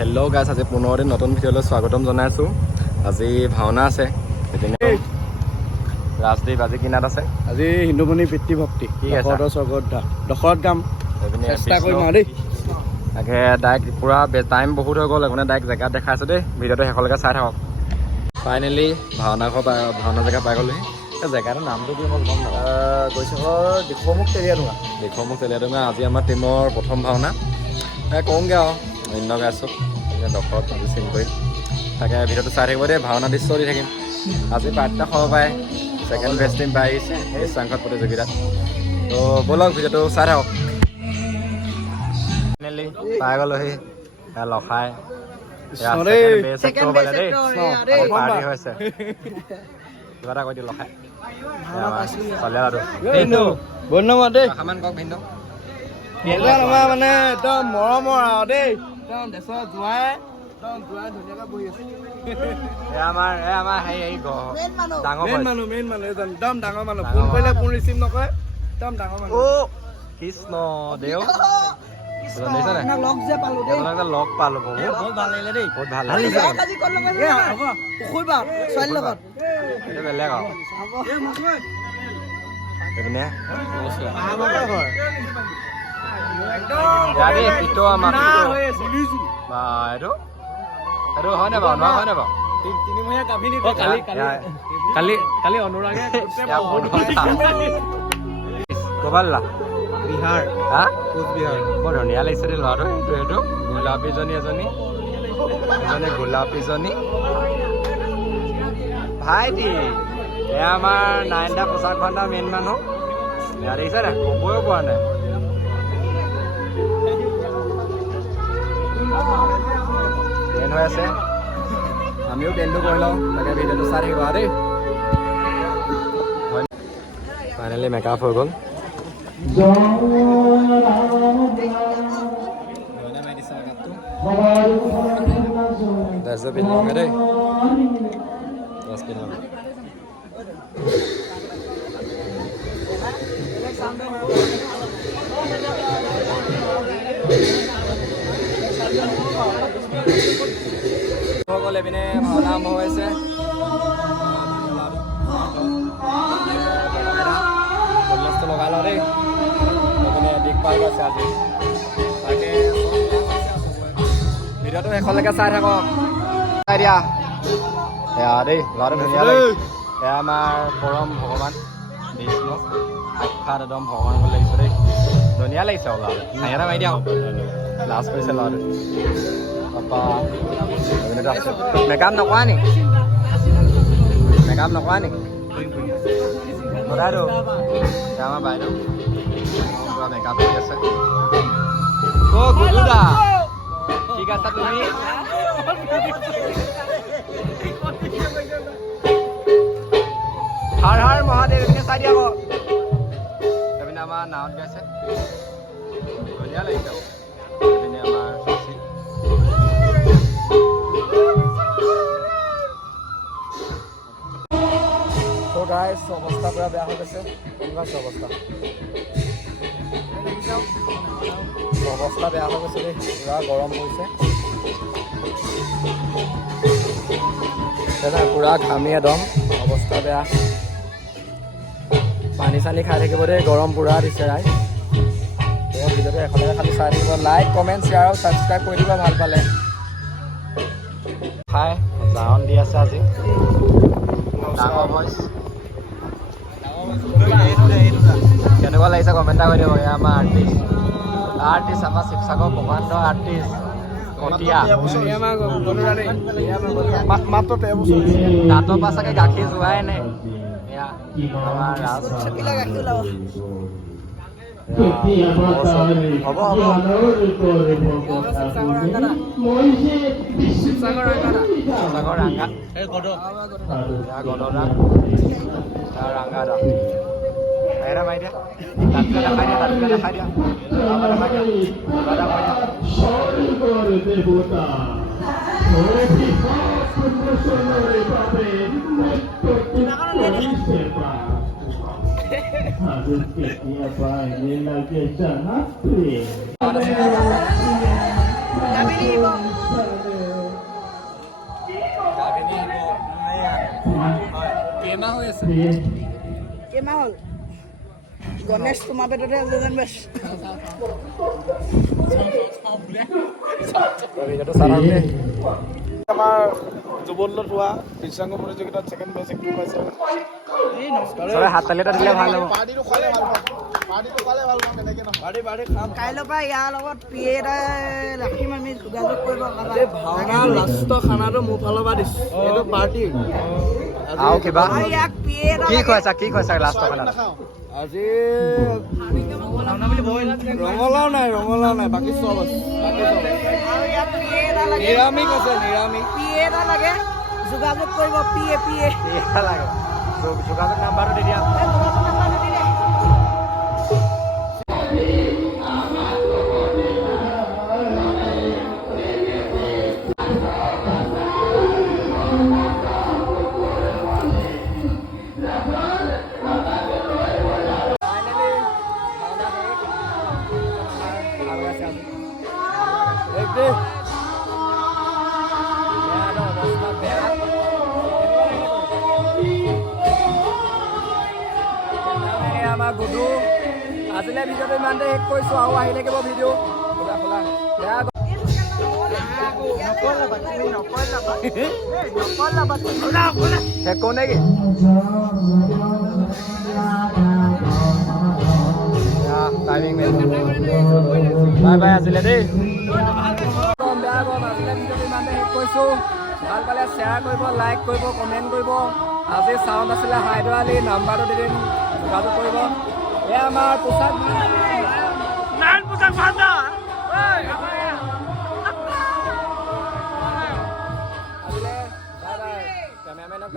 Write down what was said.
Hello' গাইছ, আজি পুনৰ এদিন নতুন ভিডিঅ'লৈ স্বাগতম জনাইছোঁ। আজি ভাওনা আছে ৰাজদ্বীপ। আজি কিনাত আছে? আজি হিন্দুমণি পিতৃভক্তি দশৰথ গাম চেষ্টা কৰিম আৰু দেই। তাকে ডাইৰেক্ট পূৰা টাইম বহুত হৈ গ'ল, একোনে ডাইৰেক্ট জেগাত দেখাইছোঁ দেই। ভিডিঅ'টো শেষলৈকে চাই থাকক। ফাইনেলি ভাওনা জেগা পাই গ'লোহি। জেগাটোৰ নামটো কি মই গম নাপাওঁ। গৈছোঁ দিখৌমুখ তেলীয়াডোঙা। দিখৌমুখ তেলীয়াডোঙা। আজি আমাৰ টীমৰ প্ৰথম ভাওনা। কওঁগৈ আৰু অন্য গাইছোঁ দশৰথ আজি চিন কৰি। তাকে ভিডিঅ'টো চাই থাকিব দেই, ভাওনা দৃশ্য দি থাকিম। আজি বাৰ্তা খাব পাৰে, ছেকেণ্ড বেষ্ট টিম পাই আহিছে দৃশ্যাংকত প্ৰতিযোগিতাত। তো ব'লক ভিডিঅ'টো চাই থাকক। ফাইনেলি পাই গ'লোহি লখাই। পাৰ্টি হৈছে, কিবা এটা কৈ দিওঁ লখাই। ধন্যবাদ দেই। অকণমান কওক ভিন্ন আমাৰ মানে একদম মৰমৰ আৰু দেই, একদম দেশৰ জোঁৱাই ধুনীয়াকৈ বহি আছে। আমাৰ হেৰি ডাঙৰ মেইন মানুহ এজন একদম ডাঙৰ মানুহ। ফোন কৰিলে ফোন ৰিচিভ নকৰে, একদম ডাঙৰ মানুহ। কৃষ্ণ দেও লগ পালো, বহুত ভাল লাগিলে দেই। বহুত ভাল লাগিলে বেলেগ আৰু এইটো হয় নাই বাৰু? নহয় হয় নাই বাৰু? কালি অনুৰাগে ক'বালা বিহাৰ কোচবিহাৰ। বৰ ধুনীয়া লাগিছে দেই ল'ৰাটো। এইটো গোলাপীজনী এজনী গোলাপীজনী ভাইটি। এয়া আমাৰ 9টা পোচাক ঘণ্টা মেইন মানুহ। এয়া দেখিছে নাই? ক'বই পৰা নাই। ট্ৰেইন হৈ আছে, আমিও ট্ৰেইনটো কৰি লওঁ। তাকে ভিডিঅ'টো চাই থাকিব দেই। ফাইনেলি মেকআপ হৈ গ'ল। পিন্ধোগে দেই, পিন্ধো। গ'ল এইপিনে ভাওনা আৰম্ভ হৈছে। লগাই লওঁ দেই, এইপিনে দিগ পাই গৈছে আজি। তাকে ভিডিঅ'টো শেষলৈকে চাই থাকক। চাই দিয়া এয়া দেই, ল'ৰাটো ধুনীয়া লাগিছে। এয়া আমাৰ পৰম ভগৱান বিষ্ণু, সাক্ষাৎ একদম ভগৱান বুলি লাগিছে দেই। ধুনীয়া লাগিছে আৰু ল'ৰাটো। এটা মাৰি দিয়া লাজ কৰিছে ল'ৰাটো। মেকআপ নকৰা নি? মেকআপ নকৰা নি? সদায়তো আমাৰ বাইদেউ পুৰা মেকআপ কৰি আছে। গুদুদা ঠিক আছে তুমি? হৰ হৰ মহাদেৱ। এইপিনে চাই দিয়া আকৌ। এইপিনে আমাৰ নাৱত গাইছে, ধুনীয়া লাগিছে। এইপিনে আমাৰ গাইছ অৱস্থা পুৰা বেয়া হৈ গৈছে। অৱস্থা বেয়া হৈ গৈছে দেই, পুৰা গৰম পৰিছে। পুৰা ঘামি একদম অৱস্থা বেয়া। পানী চানী খাই থাকিব দেই, গৰম পুৰা দিছে ৰাইজ। ভিডিঅ'টো এখনকে খালি চাই থাকিব। লাইক কমেণ্ট শ্বেয়াৰ আৰু ছাবস্ক্ৰাইব কৰি দিব ভাল পালে। খাই জাৰণ দি আছে আজি ডাঙৰ ভইচ। কেনেকুৱা লাগিছে কমেণ্ট এটা কৰি দিব। আমাৰ আৰ্টিষ্ট আমাৰ শিৱসাগৰ প্ৰকাণ্ড আৰ্টিষ্ট কটীয়া। দাঁতৰ পৰা চাগে গাখীৰ যোৱাই নাই। এয়া আমাৰ ৰাজ। হ'ব শিৱসাগৰ ৰাংগা গদদা ৰাংগাদা এটা মাৰি দিয়া। তাতকৈ দেখাই দিয়া, তাতকৈ দেখাই দিয়া। কেইমাহ হৈ আছে? কেইমাহ হ'ল? গণেশ তোমাৰ পেটতে আছে যেন বেছ। আমাৰ যুৱদলত হোৱা দৃশ্যাংগ প্ৰতিযোগিতাত ছেকেণ্ড মেচ একটো পাইছে। হাত তালি এটা দিলে ভাল হ'ব। পাৰ্টিটো খোৱালে ভাল পাম। পাৰ্টিটো খোৱালে ভাল পাম কেনেকৈ নহয়। পাৰ্টি খাম। কাইলৈৰ পৰা ইয়াৰ লগত পিয়ে এটা ৰাখিম আমি যোগাযোগ কৰিব। এই ভাওনা লাষ্টৰ খানাটো মোৰ ফালৰ পৰা দিছোঁ। এইটো পাৰ্টি। আৰু কিবা ইয়াক পিয়ে এটা কি খুৱাইছা লাষ্টৰ খানাত? আজি ৰঙালাও নাই বাকী চব আছে। আৰু ইয়াক পিয়ে এটা লাগে। নিৰামিষ আছে নিৰামিষ। পিয়ে এটা লাগে যোগাযোগ কৰিব পিয়ে। এটা লাগে যোগাযোগ নাম্বাৰটো দি দিয়া। যোগাযোগ নাম্বাৰটো দিলে আমাৰ গুডু আজিলে ভিডিঅ'টো ইমানতে শেষ কৰিছোঁ। আৰু আহি থাকিব ভিডিঅ' খোলা শেষ কৰোঁ নেকি? বাই বাই আজিলে দেই। বেয়া গ'ল আজিলে ভিডিঅ'টো ইমানতে শেষ কৰিছোঁ। ভাল পালে শ্বেয়াৰ কৰিব, লাইক কৰিব, কমেণ্ট কৰিব। আজি চাউণ্ড আছিলে হাইদৰ আলি, নাম্বাৰটো দি দিম, যোগাযোগ কৰিব। এয়া আমাৰ পোচাক আজিলে বাই বাই। কেমেৰামেনক